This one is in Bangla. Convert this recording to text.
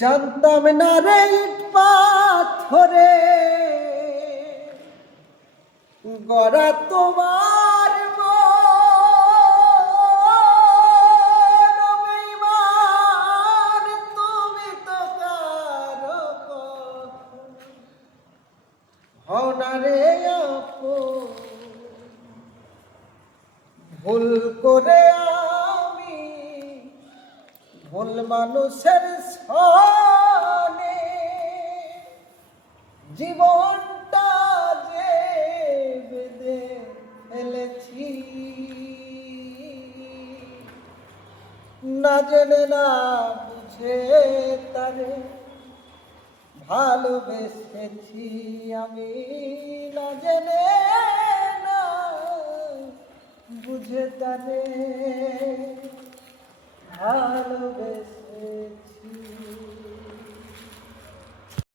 জানতাম না রে ইট পাথরে গড়া তোমার মন বেঈমান, তুমি তো কারো হও না রে আপন। ভুল করে আমি ভুল মানুষের সনে জীবনটা যে বেঁধে ফেলেছি, না জেনে না বুঝে তারে ভালোবেসেছি আমি, না জেনে না বুঝে তারে ভালোবেসেছি।